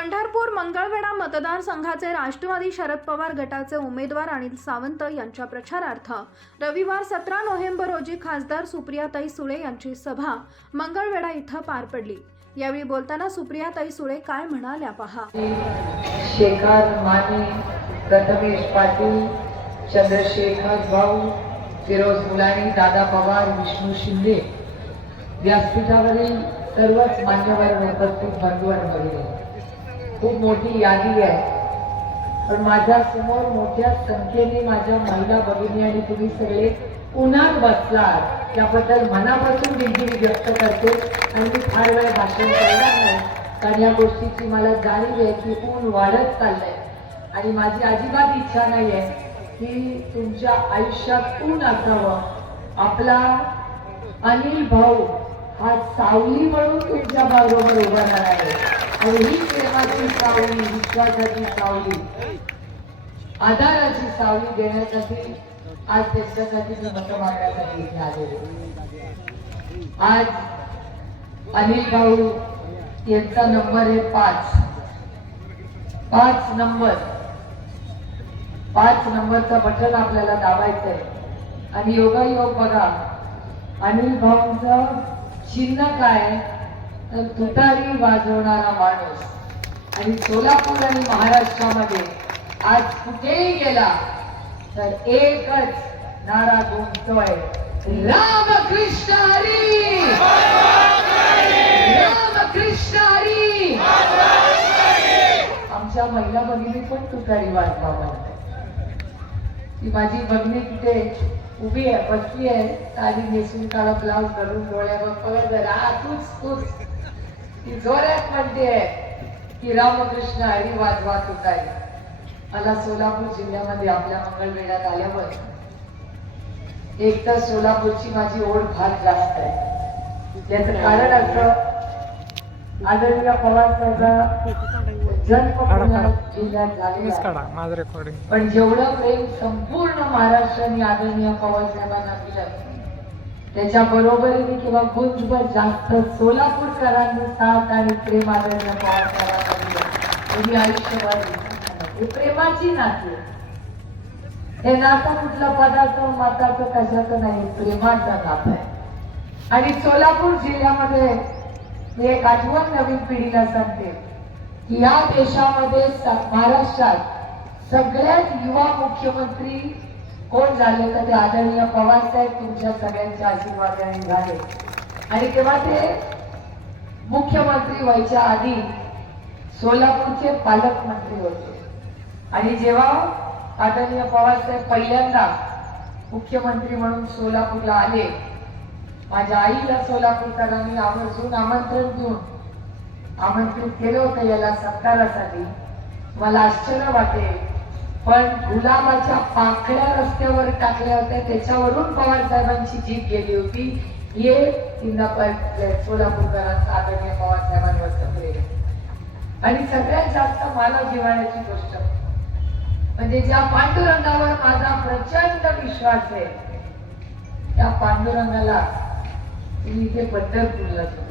पंढरपूर मंगळवेढा मतदारसंघाचे राष्ट्रवादी शरद पवार गटाचे उमेदवार अनिल सावंत यांच्या प्रचारार्थ. रविवार सतरा नोव्हेंबर रोजी खासदार सुप्रियाताई सुळे यांची सभा मंगळवेढा इथं पार पडली. यावेळी बोलताना सुप्रियाताई सुळे काय म्हणाल्या पहा. शेखर माने प्रथमेश पाटील चंद्रशेखर भाऊ फिरोज मुलानी दादा पवार विष्णू शिंदे. व्यासपीठावरील सर्वच मान्यवर उपस्थित बंधू आणि खूप मोठी यादी आहे. पण माझ्यासमोर मोठ्या संख्येने माझ्या महिला भगिनी आणि तुम्ही सगळे उन्हात बसलात. त्याबद्दल मनापासून दिलगिरी व्यक्त करते आणि मी फार वेळ भाषण करणार नाही. कारण या गोष्टीची मला जाणीव आहे की ऊन वाढत चाललंय. आणि माझी अजिबात इच्छा नाही आहे की तुमच्या आयुष्यात ऊन असावं आपला अनिल भाऊ आज सावली म्हणून तुमच्या बरोबर उभा राहणार आहे. आणि ही प्रेमाची सावली विश्वासाची सावली आधाराची सावली देण्यासाठी आज त्यांच्यासाठी मी मत मागण्यासाठी इथे आलेले आज अनिल भाऊ यांचा नंबर आहे पाच. पाच नंबर. पाच नंबरचा बटन आपल्याला दाबायचं आहे आणि योगायोग बघा. अनिल भाऊंचं चिन्ह काय? तर तुतारी वाजवणारा माणूस. आणि सोलापूर आणि महाराष्ट्रामध्ये आज कुठेही गेला तर एकच नारा गुंतोय रामकृष्ण हरी! रामकृष्ण हरी! आमच्या महिला भगिनी पण तुतारी वाजवा म्हणते ती माझी भगिनी तिथे उभी आहे बसली आहे. साडी नेसून काळा ब्लाऊज घालून डोळ्यावर पगड जरा. हा तूच तूच. ती जोरात म्हणते की रामकृष्ण हरी वाजवात होता मला सोलापूर जिल्ह्यामध्ये आपल्या मंगळवेढ्यात आल्यावर एक तर सोलापूरची माझी ओढ फार जास्त आहे. याचं कारण असं आदरणीय पवार पुणे जिल्ह्यात झालेला मीच आहे. काढा माझं रेकॉर्डिंग पण जेवढं प्रेम संपूर्ण महाराष्ट्राने आदरणीय पवार साहेबांना दिलं त्याच्या बरोबरीने किंवा गुंजभर जास्त सोलापूरकरांनी साथ आणि प्रेम आदरणीय पवार साहेबांना दिलं तुम्ही आयुष्यभर प्रेमाची नाती. हे नातं कुठलं पदाचं मताचं कशाचं नाही प्रेमाचं नातं आहे आणि सोलापूर जिल्ह्यामध्ये मी एक आठवण नवीन पिढीला सांगते की या देशामध्ये महाराष्ट्रात सगळ्यात युवा मुख्यमंत्री कोण झाले? तर ते आदरणीय पवार साहेब तुमच्या सगळ्यांच्या आशीर्वादाने झाले. आणि तेव्हा ते मुख्यमंत्री व्हायच्या आधी सोलापूरचे पालकमंत्री होते. आणि जेव्हा आदरणीय पवार साहेब पहिल्यांदा मुख्यमंत्री म्हणून सोलापूरला आले माझ्या आईला सोलापूरकरांनी आवर्जून आमंत्रण देऊन आमंत्रित केलं होतं याला सत्कारासाठी. मला आश्चर्य वाटेल. पण गुलाबाच्या पाकळ्या रस्त्यावर टाकल्या होत्या. त्याच्यावरून पवार साहेबांची जीप गेली होती. हे सोलापूरकरांचा आदरणीय पवार साहेबांवर प्रेम आणि सगळ्यात जास्त मानव जिव्हाळ्याची गोष्ट. म्हणजे ज्या पांडुरंगावर माझा प्रचंड विश्वास आहे त्या पांडुरंगाला तुम्ही इथे पंढरपूरला जाऊ.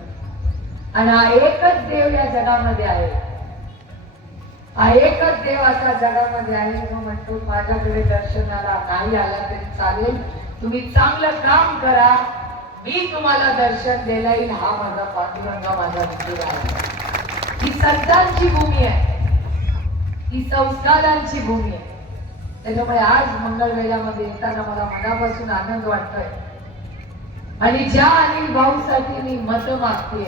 आणि हा एकच देव या जगामध्ये आहे. हा एकच देव असा जगामध्ये आहे मग म्हणतो माझ्याकडे दर्शनाला नाही आला तरी चालेल. तुम्ही चांगलं काम करा. मी तुम्हाला दर्शन द्यायला येईल. हा माझा पांडुरंगा माझा मंदिर आहे. ही संतांची भूमी आहे. ही संस्कारांची भूमी आहे. त्याच्यामुळे आज मंगळवेळामध्ये येताना मला मनापासून आनंद वाटतोय. आणि ज्या अनिल भाऊसाठी मी मत मागते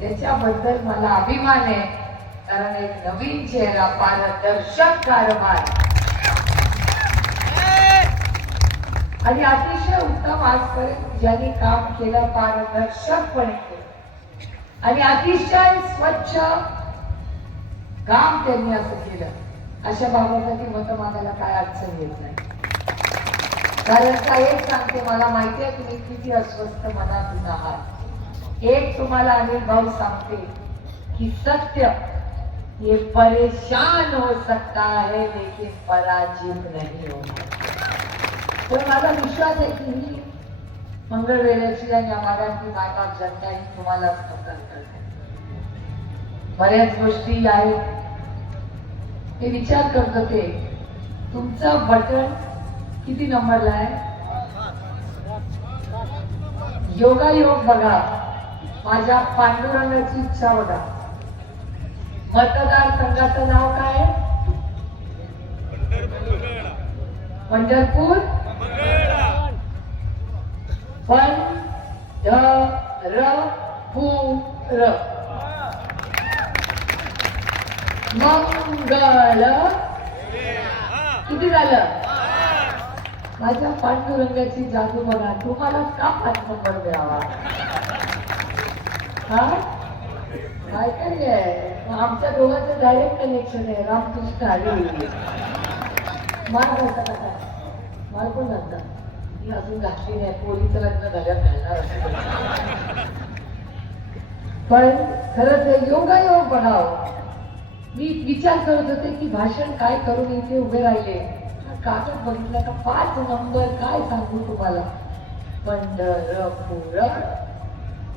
त्याच्याबद्दल मला अभिमान आहे. कारण एक नवीन चेहरा पारदर्शक कारभार. आणि अतिशय उत्तम आजपर्यंत ज्यांनी काम केलं पारदर्शकपणे. केलं आणि अतिशय स्वच्छ काम त्यांनी असं केलं. अशा बाबासाठी मत मागायला काय अडचण येत नाही. कारण का एक सांगते मला माहिती आहे तुम्ही किती अस्वस्थ मनातून आहात. एक तुम्हाला अनिल भाऊ सांगते की सत्य ये परेशान हो सकता है लेकिन पराजित नहीं हो पण माझा विश्वास आहे की ही मंगळवेळेची आणि मराठी माता जनता ही तुम्हाला करते. बऱ्याच गोष्टी आहेत. ते विचार करत होते तुमचं बटन किती नंबरला आहे? योगायोग बघा. माझ्या पांडुरंगाची इच्छा बघा. मतदार संघाचं नाव काय? पंढरपूर. पण र. मंगळ. किती झालं? माझ्या पांडुरंगाची जादू बघा तुम्हाला का पाच नंबर मिळावा? हा? काय काय आमच्या दोघांचं डायरेक्ट कनेक्शन आहे रामकृष्ण हरी मार घालता का काय पण घालता मी अजून घातली नाही पोलीचं लग्न झाल्यावर घालणार पण खरंच योगायोग बघावं मी विचार करत होते की भाषण काय करून इथे उभे राहिले? कागद बघितला तर पाच नंबर काय सांगू तुम्हाला? पंढरपूर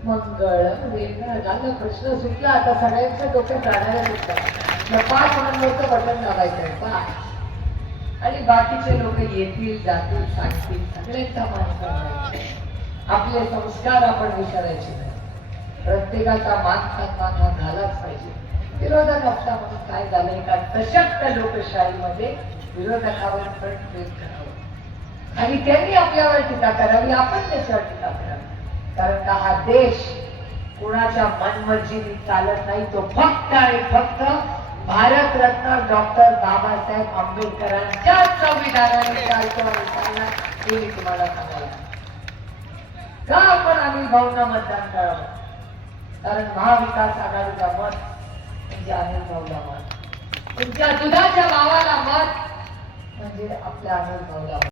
मंगळ वेगळं. झालं प्रश्न सुटला आता सगळ्यांच्या डोक्यात राहणाऱ्या दिसतात मग पाच नंबरचं बटन दाबायचं आहे पाच. आणि बाकीचे लोक येतील जातील सांगतील. सगळ्यांचा मान करायचा आपले संस्कार आपण विचारायचे नाही. प्रत्येकाचा मान सन्मान हा झालाच पाहिजे. विरोधक म्हणून काय झालं का सशक्त लोकशाहीमध्ये विरोधकावर फ्रंट फेस करावं. आणि त्यांनी आपल्यावर टीका करावी आपण त्याच्यावर टीका करावी. कारण का हा देश कुणाच्या मनमर्जीने चालत नाही तो फक्त आणि फक्त भारतरत्न डॉक्टर बाबासाहेब आंबेडकरांच्या संविधानाने चालतो आणि चालणार हे मी तुम्हाला सांगायला का आपण आम्ही भाऊंना मतदान करावं? कारण महाविकास आघाडीचा मत म्हणजे अनिल भाऊला मत तुमच्या दुधाच्या भावाला मत म्हणजे आपल्या अनिल भाऊला मत.